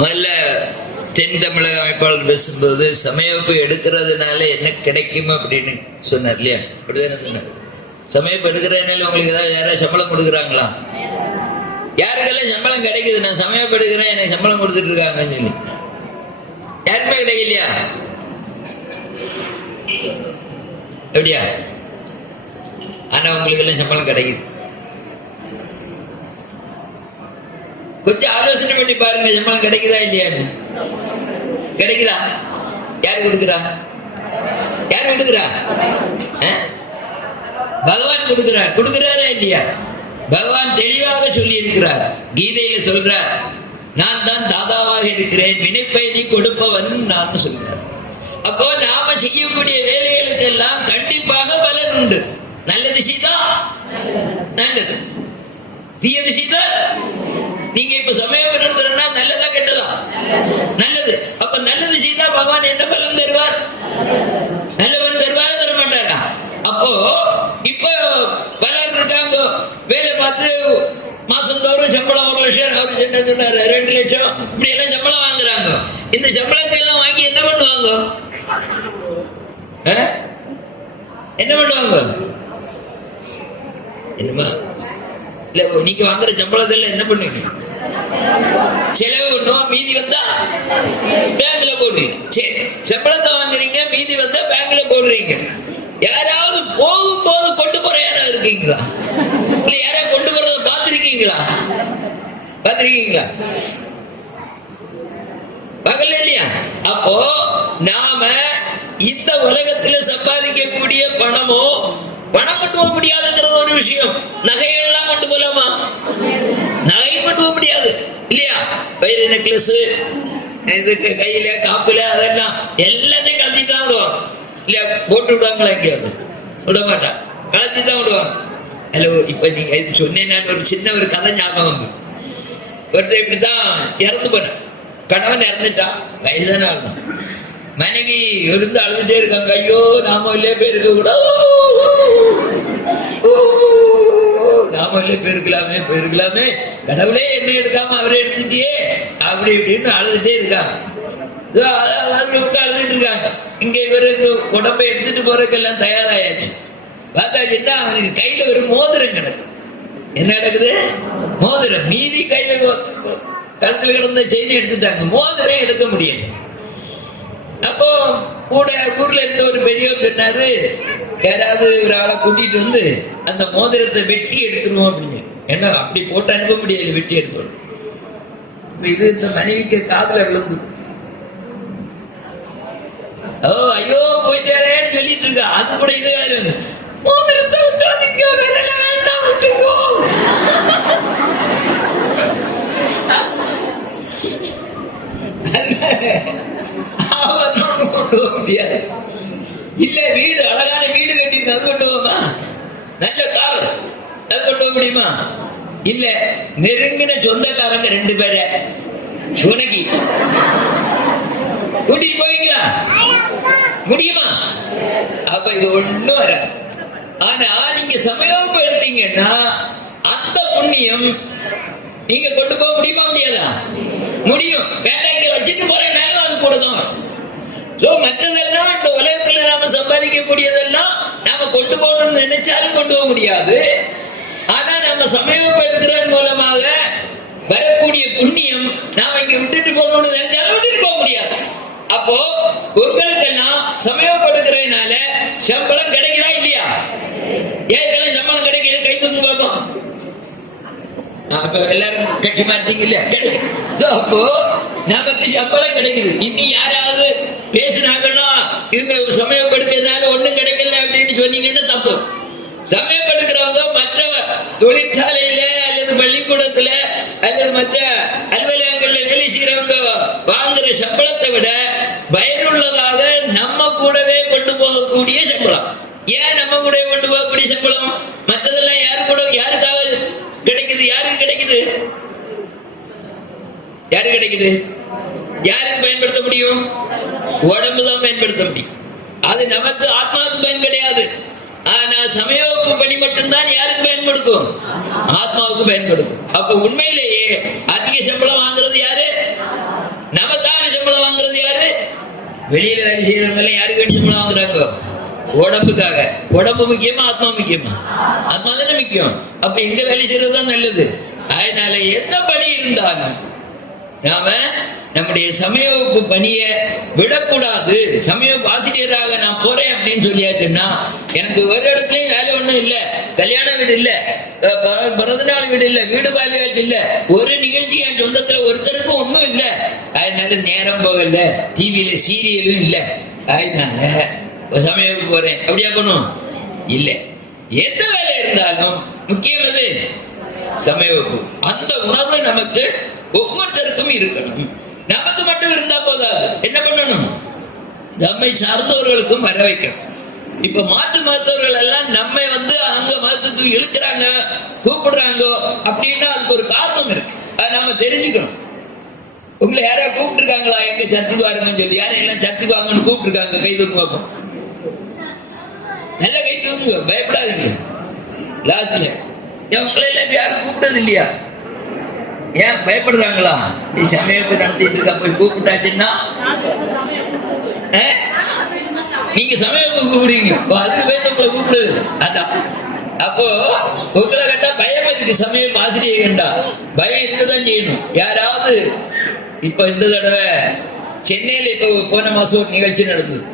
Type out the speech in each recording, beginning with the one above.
முதல்ல தென் தமிழக அமைப்பாளர் பேசும்போது சமயப்பு எடுக்கிறதுனால என்ன கிடைக்கும் அப்படின்னு சொன்னார் இல்லையா? அப்படிதானே சொன்னார். சமயப்பு எடுக்கிறதுனால உங்களுக்கு ஏதாவது யாராவது சம்பளம் கொடுக்குறாங்களா? யாருக்கெல்லாம் சம்பளம் கிடைக்குது? நான் சமயப்பு எடுக்கிறேன், எனக்கு சம்பளம் கொடுத்துட்டு இருக்காங்கன்னு சொல்லி யாருக்குமே கிடைக்கலையா? எப்படியா? ஆனா உங்களுக்கு எல்லாம் சம்பளம் கிடைக்குது. கொஞ்சம் ஆலோசனை பண்ணி பாருங்க, சம்பளம் கிடைக்குதா இல்லையான்னு. கிடைக்குதா? யாரு கொடுக்குறா? யாரு கொடுக்குறா? பகவான் கொடுக்கிறார். கொடுக்கிறாரா இல்லையா? பகவான் தெளிவாக சொல்லி இருக்கிறார். கீதையில சொல்றார், நான் தான் தாதாவாக இருக்கிறேன், வினைப்பயனை கொடுப்பவன் நான் சொல்றார். அப்போ நாம செய்யக்கூடிய வேலைகளுக்கு எல்லாம் கண்டிப்பாக பலன் உண்டு. நல்லது செய்தா நல்லது, தீயது செய்தா. நீங்க இப்ப சமயம் நடத்துறா நல்லதா கெட்டதா? நல்லது. அப்ப நல்லது செய்தா பகவான் என்ன பலன் தருவார்? நல்லவன் தருவார், தர மாட்டாரா? அப்போ இப்போ பலர் இருக்காங்க, வேலை பார்த்து மாசந்தோறும் சம்பளம் 1 லட்சம், அவரு என்ன சொன்னாரு 2 லட்சம், இப்படி எல்லாம் சம்பளம் வாங்குறாங்க. இந்த சம்பளத்தை எல்லாம் வாங்கி என்ன பண்ணுவாங்க? என்ன பண்ணுவாங்க? என்னமா இல்ல, நீங்க வாங்குற சம்பளத்துல என்ன பண்ணுவீங்க? செலவு பண்ணுவோம், மீதி வந்தா பேங்க்ல போடுவீங்க. சரி, சம்பளத்தை வாங்குறீங்க, மீதி வந்தா பேங்க்ல போடுறீங்க. யாராவது போகும்போது கொண்டு போற யாராவது இருக்கீங்களா? இல்ல யாராவது கொண்டு போறத பாத்திருக்கீங்களா? பாத்திருக்கீங்களா? பகல் இல்லையா? அப்போ நாம இந்த உலகத்துல சம்பாதிக்கக்கூடிய பணமோ, பணம் கொண்டு போக முடியாதுங்கிறது ஒரு விஷயம். நகைகள்லாம் கொண்டு போலாமா? நகை கொண்டு போக முடியாது இல்லையா? வயிறு நெக்லஸ், இதுக்கு கையில காப்புல, அதெல்லாம் எல்லாத்தையும் கலத்தி தான் விடுவாங்க இல்லையா? போட்டு விடுவாங்களா? எங்கேயாவது விட மாட்டா, கலத்தி தான் விடுவாங்க. ஹலோ, இப்ப நீங்க இது சொன்னேன்னா ஒரு சின்ன ஒரு கதை ஞாபகம் வந்து, ஒருத்தர் இப்படிதான் இறந்து போன, கணவன் இறந்துட்டான், வயசான ஆள் தான். மனைவி இருந்து அழுதுட்டே இருக்காங்க, ஐயோ நாம இல்லையே பேருக்க கூட, நாம இல்லையே பேருக்கலாமே பேருக்கலாமே, கடவுளே என்ன எடுக்காம அவரே எடுத்துட்டியே, அப்படி இப்படின்னு அழுதுட்டே இருக்காங்க. அழுதுட்டு இருக்காங்க. இங்க இவருக்கு உடம்பை எடுத்துட்டு போறதுக்கு எல்லாம் தயாராயாச்சு. பார்த்தாச்சுன்னா அவனுக்கு கையில ஒரு மோதிரம் கிடக்கு. என்ன கிடக்குது? மோதிரம். மீதி கையில கழுத்துல கிடந்த செயின் எடுத்துட்டாங்க, மோதிரம் எடுக்க முடியல. அப்போ கூட ஊர்ல இருந்த ஒரு பெரியவர் சொன்னாரு, யாராவது ஒரு ஆளை கூட்டிட்டு வந்து அந்த மோதிரத்தை வெட்டி எடுத்துருவோம் அப்படின்னு. ஏன்னா அப்படி போட்டு அனுப்ப முடியல, வெட்டி எடுத்துடும். இது இந்த மனைவிக்கு காதுல விழுந்தது. ஓ ஐயோ போயிட்டேன்னு சொல்லிட்டு இருக்கா. அது கூட இது மோதிரத்தை விட்டாதீங்க, வேண்டாம் விட்டுங்கோ. கொண்டு போக முடியாது. இல்ல வீடு, அழகான வீடு கட்டிருக்கு, அது கொண்டு போமா? நல்ல கார், அது கொண்டு போக முடியுமா? இல்ல நெருங்கின சொந்தக்காரங்க 2 பேரை சுனகி கூட்டிட்டு போவீங்களா? முடியுமா? அப்ப இது ஒண்ணும் வர. ஆனா நீங்க சமயம் எடுத்தீங்கன்னா அந்த புண்ணியம் நீங்க கொண்டு போக முடியுமா? முடியாதா? முடியும். வேண்டாம், இங்க வச்சுட்டு போறேன்னாலும் அது கூட தான். மற்றதெல்லாம் இந்த உலகத்துல நாம சம்பாதிக்கக்கூடியதெல்லாம் நாம கொண்டு போகணும்னு நினைச்சாலும் கொண்டு போக முடியாது. ஆனா நம்ம சமயப்படுத்துறதன் மூலமாக வரக்கூடிய புண்ணியம் நாம இங்க விட்டுட்டு போகணும்னு நினைச்சாலும் விட்டுட்டு போக முடியாது. அப்போ உங்களுக்கெல்லாம் சமயப்படுத்துறதுனால சம்பளம் கிடைக்குதா இல்லையா? ஏற்கனவே சம்பளம் கிடைக்குது, கை தூக்கி பார்ப்போம். அப்ப எல்லாரும் கட்சி மாட்டீங்க இல்லையா? கிடைக்கும். அப்போ நமக்கு சம்பளம் கிடைக்குது. இனி யாராவது பேசினாங்கன்னா இவங்க சமயப்படுத்துறதுனால ஒண்ணும் கிடைக்கல அப்படின்னு சொன்னீங்கன்னா தப்பு. சமயப்படுத்துறவங்க மற்ற தொழிற்சாலையில அல்லது பள்ளிக்கூடத்துல அல்லது மற்ற அலுவலகங்கள்ல வேலை செய்யறவங்க வாங்குற சம்பளத்தை விட பயனுள்ளதாக நம்ம கூடவே கொண்டு போகக்கூடிய சம்பளம். ஏன் நம்ம கூட கொண்டு போகக்கூடிய சம்பளம்? மற்றதெல்லாம் யாரு கூட, யாருக்காக கிடைக்குது? யாருக்கு கிடைக்குது? யாரு கிடைக்குது? யாருக்கு பயன்படுத்த முடியும்? உடம்பு தான் பயன்படுத்த முடியும். அது நமக்கு ஆத்மாவுக்கு பயன் கிடையாது. ஆனா சமயோப்பு பணி மட்டும்தான் யாருக்கு பயன்படுத்தும்? ஆத்மாவுக்கு பயன்படுத்தும். அப்ப உண்மையிலேயே அதிக சம்பளம் வாங்குறது யாரு? வெளியில வேலை செய்யறவங்க எல்லாம் யாருக்கு வேண்டி சம்பளம் வாங்குறாங்க? உடம்புக்காக. உடம்பு முக்கியமா ஆத்மா முக்கியமா? ஆத்மா தானே முக்கியம். அப்ப எங்க வேலை செய்யறதுதான் நல்லது. அதனால எந்த பணி இருந்தாலும் நாம நம்முடைய சமய வகுப்பு பணியை விடக்கூடாது. சமய ஆசிரியராக நான் போறேன் அப்படின்னு சொல்லியாச்சுன்னா எனக்கு ஒரு இடத்துலயும் வேலை ஒண்ணும் இல்ல, கல்யாண வீடு இல்ல, பிறந்தநாள் வீடு இல்ல, வீடு பாதுகாப்பு இல்ல, ஒரு நிகழ்ச்சி என் சொந்தத்துல ஒருத்தருக்கும் ஒண்ணும் இல்ல. அதனால நேரம் போகல, டிவியில சீரியலும் இல்ல, அதனால சமய வகுப்பு போறேன் அப்படியா பண்ணும் இல்ல. எந்த வேலை இருந்தாலும் முக்கியமானது சமய வகுப்பு. அந்த உணர்வு நமக்கு ஒவ்வொருத்தருக்கும் இருக்கணும். நமக்கு மட்டும் இருந்தா போதாது, என்ன பண்ணணும்? நம்மை சார்ந்தவர்களுக்கும் வர வைக்கணும். இப்ப மாற்று மருத்துவர்கள் எல்லாம் நம்மை அங்க மதத்துக்கு இழுக்கிறாங்க, கூப்பிடுறாங்க அப்படின்னா அதுக்கு ஒரு காரணம் இருக்கு. அதை நாம தெரிஞ்சுக்கணும். உங்களை யாராவது கூப்பிட்டு இருக்காங்களா எங்க சர்ச்சுக்கு வாருங்கன்னு சொல்லி? யாரும் எல்லாம் சர்ச்சுக்கு வாங்கன்னு கூப்பிட்டு இருக்காங்க? கை தூங்க பார்ப்போம். நல்ல கை தூங்க, பயப்படாதீங்க. லாஸ்ட்ல உங்களை எல்லாம் யாரும் கூப்பிட்டது இல்லையா? ஏன் பயப்படுறாங்களா? சமயத்தை நடத்திட்டு இருக்கா, போய் கூப்பிட்டாச்சுன்னா நீங்க சமயத்தை கூப்பிடுவீங்க, அதுக்கு பேர் உங்களை கூப்பிடுது. அதான் அப்போ உங்களை கண்டா பயம் இருக்கு. சமயம் ஆசிரியை கண்டா பயம் இருக்கதான் செய்யணும். யாராவது இப்ப இந்த தடவை சென்னையில இப்ப போன மாசம் ஒரு நிகழ்ச்சி நடந்தது.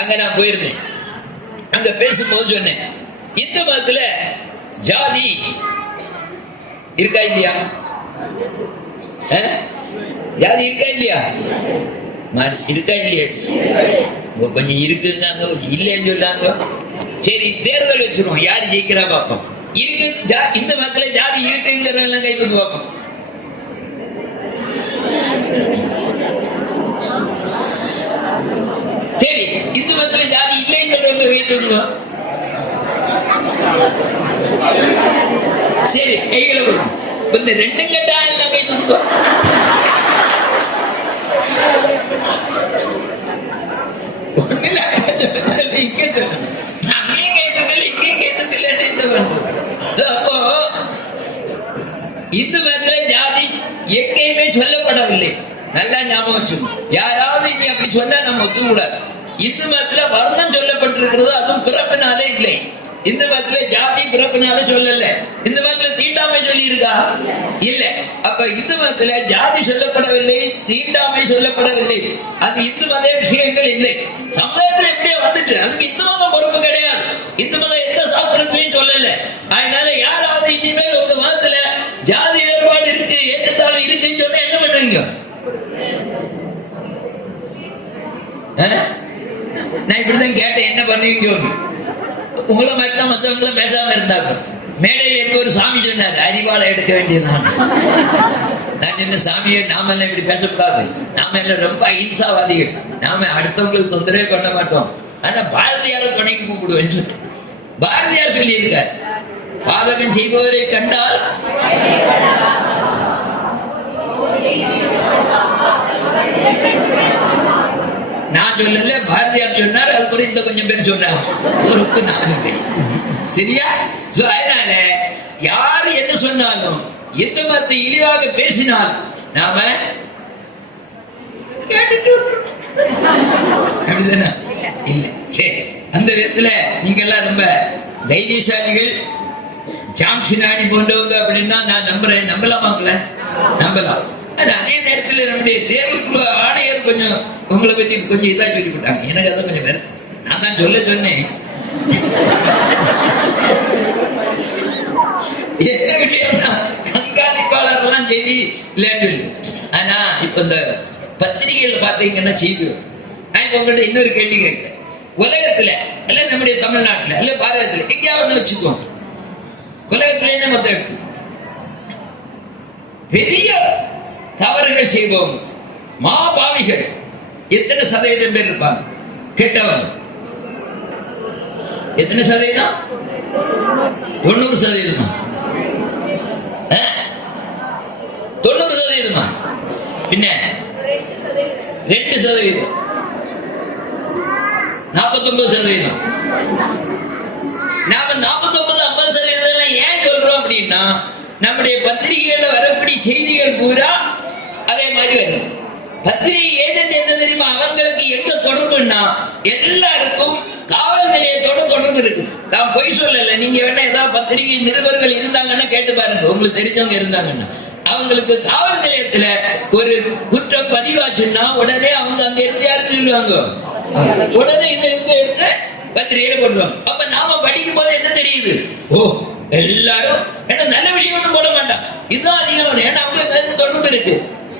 அங்க நான் போயிருந்தேன். அங்க பேசும்போது சொன்னேன், இந்து மதத்துல ஜாதி இருக்கா இல்லையா? ஜாதி இருக்கா இல்லையா? இருக்கா இல்லையா? கொஞ்சம் இருக்குங்க, இல்லைன்னு சொல்லாங்க. சரி, தேர்தல் வச்சிருவோம், யாரு ஜெயிக்கிறா பார்ப்போம். இருக்கு இந்த மதத்துல ஜாதி இருக்குங்கிறதெல்லாம் கை தூக்கு பார்ப்போம். சரி, இந்து மதத்துல ஜாதி இல்லைங்கிறவங்க கை தூக்குங்க. சரி, கைகளை கொடுக்கும். இந்த ரெண்டு கட்டா எல்லாம் கை தூக்குங்க. அப்போ இந்து மதத்துல ஜாதி எங்கேயுமே சொல்லப்படவில்லை. நல்லா ஞாபகம் வச்சு. யாராவது இங்க அப்படி சொன்னா நம்ம ஒத்துக்க கூடாது. இந்து மதத்துல வர்ணம் சொல்லப்பட்டிருக்கிறது, அதுவும் பிறப்பினாலே இல்லை. இந்து மதத்துல ஜாதி பிறப்பினால சொல்லல. இந்து மதத்துல தீண்டாமை சொல்லி இருக்கா? இல்ல. அப்ப இந்து மதத்துல ஜாதி சொல்லப்படவில்லை, தீண்டாமை சொல்லப்படவில்லை. அது இந்து மத விஷயங்கள் இல்லை. சமுதாயத்துல எப்படியே வந்துட்டு அதுக்கு இந்து மதம் பொறுப்பு கிடையாது. இந்து மதம் எந்த சாஸ்திரத்திலையும் சொல்லல. அதனால யாராவது இனிமேல் உங்க மதத்துல ஜாதி வேறுபாடு இருக்கு, ஏற்றத்தாழ்வு இருக்குன்னு சொன்னா என்ன பண்றீங்க? நான் இப்படிதான் கேட்டேன், என்ன பண்ணுவீங்க? உங்களை மாதிரி தான் மற்றவங்களும் பேசாம இருந்தாங்க. மேடையில் இருக்க ஒரு சாமி சொன்னார், அறிவாளை எடுக்க வேண்டியதுதான். நான் சொன்ன, சாமியை நாம எல்லாம் இப்படி பேசக்கூடாது, நாம எல்லாம் ரொம்ப அஹிம்சாவாதிகள், நாம அடுத்தவங்களுக்கு தொந்தரவே பண்ண மாட்டோம். ஆனா பாரதியார துணைக்கு கூப்பிடுவேன் சொல்லி பாரதியார் சொல்லி இருக்கார், பாதகம் செய்பவரை கண்டால் நான் சொல்லல, பாரதியார் சொன்னார். அது கூட இந்த கொஞ்சம் பேர் சொன்னாங்க. ஒருக்கு நான் சரியா? அதனால யாரு என்ன சொன்னாலும், எந்த மதத்தை இழிவாக பேசினால் நாம அப்படிதானே? இல்ல. சரி, அந்த விதத்துல நீங்க எல்லாம் ரொம்ப தைரியசாலிகள், ஜாம்சினாணி போன்றவங்க அப்படின்னா நான் நம்புறேன். நம்பலாமாங்கள? நம்பலாம். அதே நேரத்தில் நம்முடைய தேர்வுக்குழு ஆணையர் கொஞ்சம் உங்களை பற்றி கொஞ்சம் இதா சொல்லி போட்டாங்க. எனக்கு அதான் கொஞ்சம் வருத்தம். நான் தான் சொன்னேன் என்ன விஷயம்னா, கண்காணிப்பாளர் எல்லாம் செய்தி இல்லைன்னு சொல்லி. ஆனா இப்ப இந்த பத்திரிகைகள் பார்த்தீங்கன்னா செய்தி. நான் இப்ப உங்கள்கிட்ட இன்னொரு கேள்வி கேட்கிறேன். உலகத்துல அல்ல நம்முடைய தமிழ்நாட்டுல அல்ல பாரதத்துல எங்கேயாவது வச்சுக்கோங்க, உலகத்துல என்ன மொத்தம் எடுத்து பெரிய தவறுகள் செய்வோம், மாபாவிகள் எத்தனை சதவீதம் பேர் இருப்பாங்க? கெட்டவன் எத்தனை சதவீதம்? 90%. 90%. பின்ன 2%, 49%. நாம 49-50% ஏன் சொல்றோம் அப்படின்னா, நம்முடைய பத்திரிகைகள்ல வரக்கூடிய செய்திகள் பூரா அதே மாதிரி வரும். பத்திரிகை ஏஜென்ட் என்ன தெரியும்? தெரியுமா? அவங்களுக்கு எங்க தொடர்புன்னா எல்லாருக்கும் காவல் நிலையத்தோட தொடர்பு இருக்கு. நான் பொய் சொல்லல. நீங்க வேணா ஏதாவது பத்திரிகை நிருபர்கள் இருந்தாங்கன்னா கேட்டு பாருங்க, உங்களுக்கு தெரிஞ்சவங்க இருந்தாங்கன்னா. அவங்களுக்கு காவல் நிலையத்துல ஒரு குற்றம் பதிவாச்சுன்னா உடனே அவங்க அங்க இருந்து யாருக்கு சொல்லுவாங்க, உடனே இதை எடுத்து பத்திரிகையில போடுவாங்க. அப்ப நாம படிக்கும் போது என்ன தெரியுது? ஓ, எல்லாரும் ஏன்னா நல்ல விஷயம் ஒன்றும் போட மாட்டான். இதுதான் அதிகம். ஏன்னா அவங்களுக்கு அது தொடர்பு இருக்கு.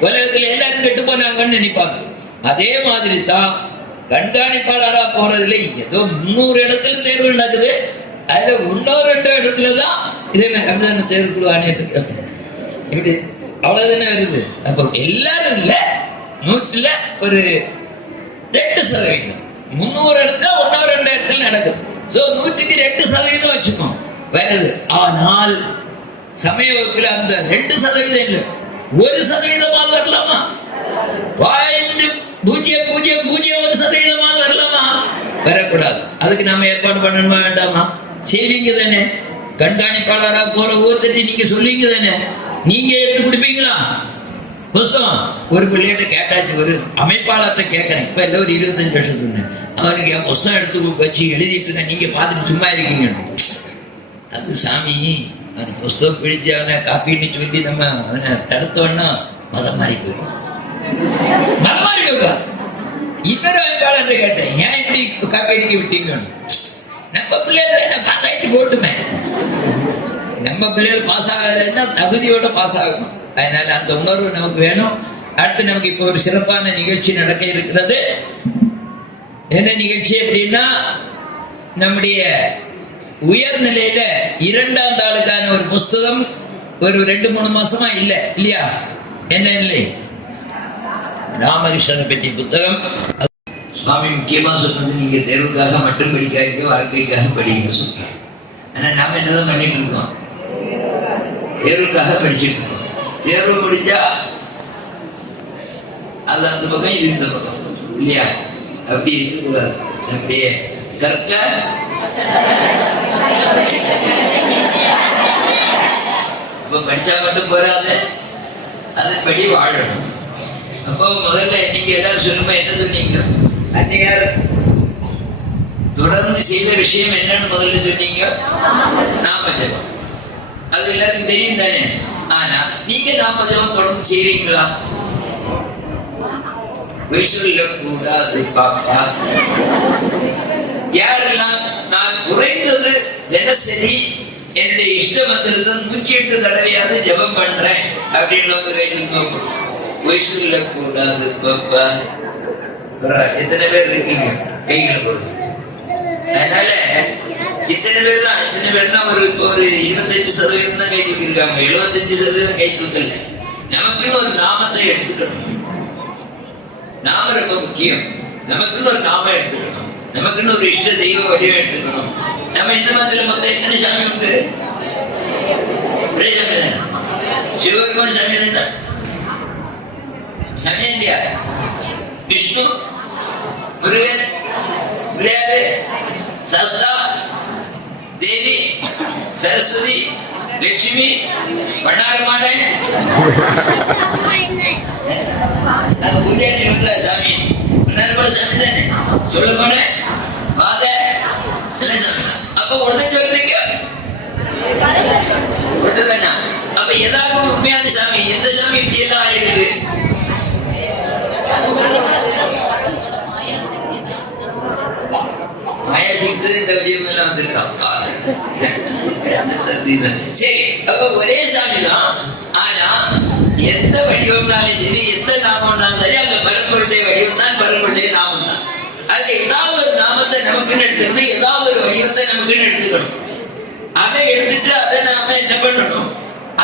உலகத்துல எல்லாரும் கெட்டு போனாங்கன்னு நினைப்பாங்க. அதே மாதிரி தான் கண்காணிப்பாளரா போறதுல ஏதோ 300 இடத்துல தேர்வு நடக்குது. அதுல இன்னொரு 2 இடத்துலதான் இதே கண்காணி தேர்வுக்குழு ஆணையத்துக்கு இப்படி அவ்வளவுதானே வருது. அப்போ எல்லாரும் இல்ல, 100ல ஒரு 2%. 300 இடத்துல 1-2 இடத்துல நடக்குது. 100க்கு 2% வச்சுக்கோம் வருது. ஆனால் சமய வகுப்புல அந்த 2% இல்ல, 1% வரலாமா? 0.001% வரலாமா? வரக்கூடாது. அதுக்கு நாம ஏற்பாடு பண்ணணுமா வேண்டாமா? செய்வீங்க தானே? கண்காணிப்பாளரா போற ஒருத்தர் நீங்க சொல்லுவீங்க தானே? நீங்க எடுத்து கொடுப்பீங்களா புத்தகம்? ஒரு பிள்ளைகிட்ட கேட்டாச்சு, ஒரு அமைப்பாளர்கிட்ட கேட்கறேன். இப்ப எல்லாம் ஒரு 25 வருஷத்துக்கு அவருக்கு என் புத்தகம் எடுத்து வச்சு எழுதிட்டு இருக்க, நீங்க பார்த்துட்டு சும்மா இருக்கீங்க. அது சாமி, அந்த புஸ்தகம் பிடிச்சு அவனை காப்பின்னு சொல்லி நம்ம அவனை தடுத்தோன்னா மதம் மாறி போயிடுவான். மதம் மாறி போயிடுவான். இன்னொரு அமைப்பாளர்கிட்ட கேட்டேன், ஏன் இப்படி காப்பி அடிக்க விட்டீங்கன்னு. நம்ம பிள்ளைகள் பாராட்டி போட்டுமே, நம்ம பிள்ளைகள் பாஸ் ஆகலைன்னா தகுதியோட பாஸ் ஆகணும். அதனால அந்த உணர்வு நமக்கு வேணும். அடுத்து நமக்கு இப்போ ஒரு சிறப்பான நிகழ்ச்சி நடக்க இருக்கிறது. என்ன நிகழ்ச்சி அப்படின்னா, நம்முடைய உயர்நிலையில 2ஆம் தாளுக்கான ஒரு புஸ்தகம் ஒரு 2-3 மாசமா இல்லையா? என்ன நிலை? ராமகிருஷ்ணனை பற்றிய புத்தகம். சுவாமி முக்கியமா சொன்னது, நீங்க தேர்வுக்காக மட்டும் படிக்காதீங்க, வாழ்க்கைக்காக படிங்க சொல்றாங்க. ஆனா நாம என்னதான் பண்ணிட்டு இருக்கோம்? தேர்வுக்காக படிச்சுட்டு இருக்கோம். தேர்வு முடிஞ்சா அது அந்த பக்கம், இது இந்த பக்கம் இல்லையா? அப்படி இருக்கக்கூடாது. அப்படியே கற்க இப்ப படிச்சா மட்டும் போறாது, அதன்படி வாழணும். அப்போ முதல்ல நீங்க எல்லாரும் சொல்லுமா, என்ன சொன்னீங்க? அன்னையார் தொடர்ந்து செய்த விஷயம் என்னன்னு முதல்ல சொன்னீங்க? நாம ஜபம். அது எல்லாருக்கும் தெரியும் தானே? ஆனா நீங்க நாம ஜபம் தொடர்ந்து செய்றீங்களா? கூடாது பாப்பா. யாரெல்லாம் நான் குறைந்தது தினசரி எந்த இஷ்ட மந்திரத்தை 108 தடவையாவது ஜபம் பண்றேன் அப்படின்னு கையில் கூடாது பாப்பா. எத்தனை பேர் இருக்கீங்க? கைகளை போடுங்க. அதனால இத்தனை பேர் தான் ஒரு 25% தான் கை தூக்கிருக்காங்க. 75% கை தூக்கல. நமக்குன்னு ஒரு நாமத்தை எடுத்துக்கணும். நாம ரொம்ப முக்கியம். நமக்குன்னு ஒரு நாமம் எடுத்துக்கணும். நமக்குன்னு ஒரு இஷ்ட தெய்வ வடிவம் எடுத்துக்கணும். நம்ம இந்த மதத்துல மொத்தம் எத்தனை சாமி உண்டு? ஒரே சாமி தானே? சிவபெருமான் சாமி தானே? சாமி இல்லையா? விஷ்ணு, முருகன், பிள்ளையாரு, சஸ்தா, தேவி, சரஸ்வதி, லட்சுமி, பண்டாரமான பூஜாரி சாமி சாமி தானே? சொல்ல போன வாத எல்லாம் சாமி தான். அப்ப ஒண்ணு சொல்றீங்க ஒன்றுதானா? அப்ப ஏதாவது உண்மையான சாமி, எந்த சாமி இப்படி எல்லாம் ஆயிருக்கு? சரி, அப்ப ஒரே சாமி தான். ஆனா எந்த வடிவம்னாலும் சரி, எந்த நாமம்னாலும் சரி, அந்த பரம்பொருடைய வடிவம் தான், பரம்பொருடைய நாமம் தான். அதுல ஏதாவது ஒரு நாமத்தை நமக்குன்னு எடுத்துக்கணும், ஏதாவது ஒரு வடிவத்தை நமக்குன்னு எடுத்துக்கணும். அதை எடுத்துட்டு அதை நாம என்ன பண்ணணும்?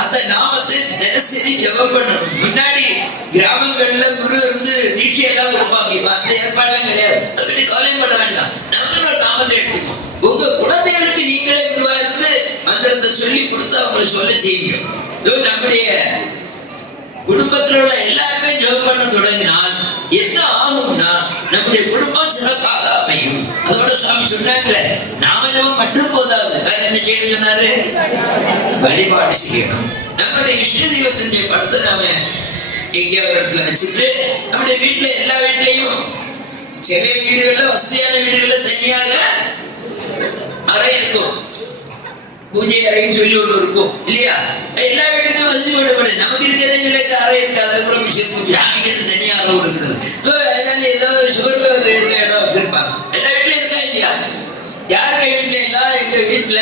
அந்த நாமத்தை தினசரி ஜபம் பண்ணணும். முன்னாடி கிராமங்கள்ல குரு இருந்து தீட்சையெல்லாம் கொடுப்பாங்க. இப்ப அந்த ஏற்பாடுலாம் கிடையாது. அதை பற்றி கவலைப்பட வேண்டாம். நமக்கு ஒரு நாமத்தை எடுத்துக்கணும். உங்க குழந்தைகளுக்கு நீங்களே குருவா இருந்து மந்திரத்தை சொல்லி கொடுத்து அவங்களை சொல்ல செய்யுங்க. நம்முடைய குடும்பத்தில் உள்ள எல்லாருமே ஜபம் பண்ண தொடங்கினால் என்ன ஆகும்னா, நம்முடைய குடும்பம் சிறப்பாக அமையும். அதோட சுவாமி சொன்னாங்களே, நாம ஜபம் மட்டும் போதாது, வேற என்ன செய்யணும் சொன்னாரு? வழிபாடு செய்யணும். நம்முடைய இஷ்ட தெய்வத்தினுடைய படத்தை நாம எங்கேயோ ஒரு இடத்துல வச்சுட்டு நம்முடைய வீட்டுல எல்லா வீட்லயும் சில வீடுகள்ல வசதியான வீடுகள்ல தனியாக அறை இருக்கும், பூஜை அறைன்னு சொல்லி ஒன்று இருக்கும் இல்லையா? எல்லா வீட்டுக்கும் வசதி விடப்படு. நமக்கு இருக்கிறது அறை இருக்காது, அதுக்கப்புறம் சாமிக்கு தனியா அறை கொடுக்குறது. ஏதாவது சுகர் இருக்க இடம் வச்சிருப்பாங்க. எல்லா வீட்லயும் இருக்கா இல்லையா? யாருக்க வீட்டுல எல்லாம் எங்க வீட்டுல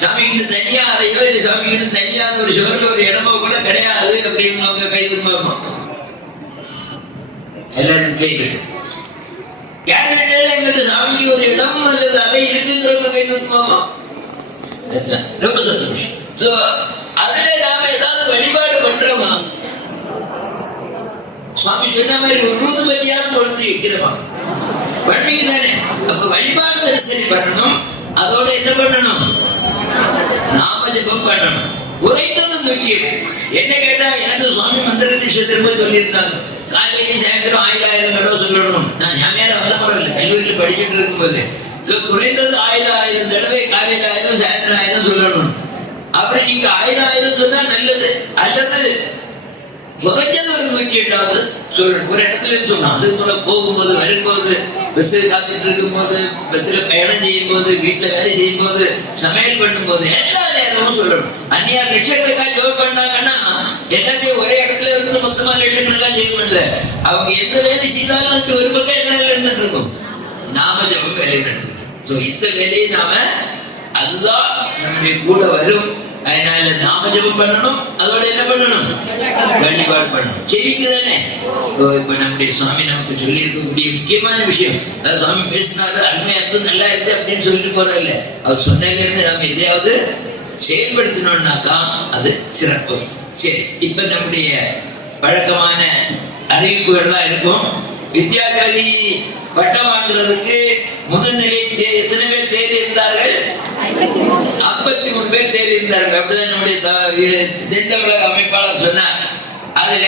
சாமிக்கிட்ட தனியா அறையோ இல்லை சாமிக்கிட்ட தனியான ஒரு சுகர்ல ஒரு இடமோ கூட கிடையாது அப்படின்னு கை தூக்கமா எல்லா வீட்லயும் இருக்கு. யார் வீட்டுல எங்கிட்ட சாமிக்கு ஒரு இடம் அல்லது அறை இருக்குங்கிறவங்க கை தூக்கமா ரொம்ப சந்தோஷம். அதுல நாம ஏதாவது வழிபாடு பண்றோமா? சுவாமி சொன்ன மாதிரி ஒரு ஊதுபத்தியாவது கொடுத்து வைக்கிறோமா? பண்ணுவீங்க தானே? அப்ப வழிபாடு சரி பண்ணணும். அதோட என்ன பண்ணணும்? நாம ஜபம் பண்ணணும். உரைத்தது தூக்கிட்டு என்ன கேட்டா எனக்கு சுவாமி மந்திர நிஷத்திற்கு சொல்லியிருந்தாங்க, காலையிலேயே சாயந்தரம் 1000 தடவை சொல்லணும். நான் சாமியார வந்த பரவாயில்ல, கல்லூரியில் படிச்சுட்டு இருக்கும்போது குறைந்தது 1000 தடவை காலையில் 1000 சாயந்தரம் 1000 சொல்லணும். அப்படி நீங்க 1000 சொன்னா நல்லது. அல்லது குறைஞ்சது ஒரு 108வது சொல்லணும். ஒரு இடத்துல சொன்னோம். அது போல போகும்போது வரும்போது பஸ் காத்துட்டு இருக்கும் போது பஸ்ல பயணம் செய்யும் போது வீட்டுல வேலை செய்யும் போது சமையல் பண்ணும் போது எல்லா நேரமும் சொல்லணும். அந்நியார் லட்சக்கணக்காக ஜோப் பண்ணாங்கன்னா எல்லாத்தையும் ஒரே இடத்துல இருந்து மொத்தமா லட்சக்கணக்காக ஜெயம் பண்ணல. அவங்க எந்த வேலை செய்தாலும் அதுக்கு ஒரு பக்கம் என்ன நடந்துட்டு இருக்கும்? நாம ஜபம் வேலை நடக்கும். இந்த வேலையை நாம அதுதான் நம்முடைய கூட வரும். அதனால நாம ஜபம் பண்ணணும். அதோட என்ன பண்ணணும்? வழிபாடு பண்ணணும். செய்வீங்க தானே? இப்ப நம்முடைய சுவாமி நமக்கு சொல்லி இருக்கக்கூடிய முக்கியமான விஷயம், அதாவது சுவாமி பேசினாரு அருமையா இருந்து நல்லா இருந்து அப்படின்னு சொல்லிட்டு போறதில்ல. அவர் சொன்னதுல இருந்து நம்ம எதையாவது செயல்படுத்தணும்னாக்கா அது சிறப்பு. சரி, இப்ப நம்முடைய வழக்கமான அறிவிப்புகள்லாம் இருக்கும். வித்யாகரி பட்டம் வாங்குறதுக்கு முதல்நிலை எத்தனை பேர் தேடி இருந்தார்கள்? 53 பேர் தேடி இருந்தார்கள். அப்படிதான் நம்முடைய தென் தமிழக அமைப்பாளர் சொன்னார். அதுல